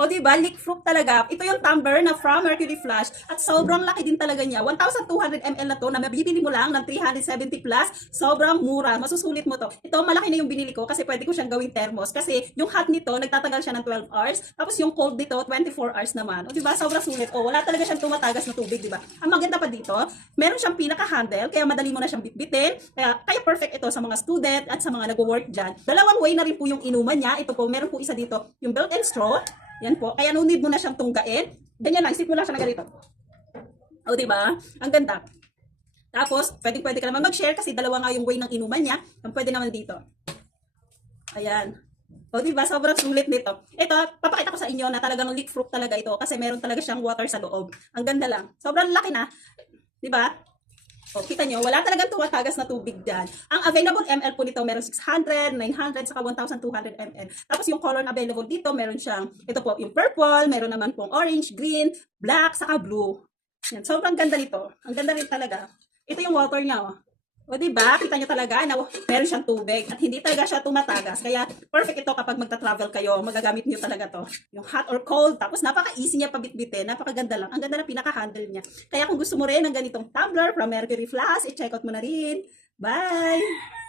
O diba, leak-proof talaga. Ito yung tumbler na from Mercury Flash at sobrang laki din talaga niya. 1,200 ml na to na mabibili mo lang ng 370 plus. Sobrang mura. Masusulit mo to. Ito, malaki na yung binili ko kasi pwede ko siyang gawing thermos. Kasi yung hot nito, nagtatagal siya ng 12 hours. Tapos yung cold dito, 24 hours naman. O diba, sobrang sulit. O, wala talaga siyang tumatagas na tubig, diba? Ang maganda pa dito, meron siyang pinaka-handle, kaya madali mo na siyang bitbitin. Kaya perfect ito sa mga student at sa mga nag-work dyan. Dalawang way na rin po yung inuman niya. Ito po, meron po isa dito, yung built-in straw. Yan po. Kaya no need mo na siyang tunggain. Ganyan lang. Isip mo lang siya na ganito. O, diba? Ang ganda. Tapos, pwede ka naman mag-share kasi dalawa nga yung way ng inuman niya. Ang pwede naman dito. Ayan. O, diba? Sobrang sulit nito. Ito, papakita ko sa inyo na talagang leak-proof talaga ito kasi meron talaga siyang water sa loob. Ang ganda lang. Sobrang laki na. Diba? O, kita nyo, wala talagang tumatagas na tubig dyan. Ang available ml po nito, meron 600, 900, saka 1,200 ml. Tapos yung color na available dito, meron siyang, ito po, yung purple, meron naman pong orange, green, black, saka blue. Yan, sobrang ganda nito. Ang ganda rin talaga. Ito yung water niya, oh. O, diba? Kita nyo talaga na meron siyang tubig at hindi talaga siya tumatagas. Kaya, perfect ito kapag magta-travel kayo. Magagamit nyo talaga to. Yung hot or cold. Tapos, napaka-easy niya pabitbitin. Napakaganda lang. Ang ganda ng pinaka-handle niya. Kaya, kung gusto mo rin ng ganitong tumbler from Mercury Flash, i-check out mo na rin. Bye!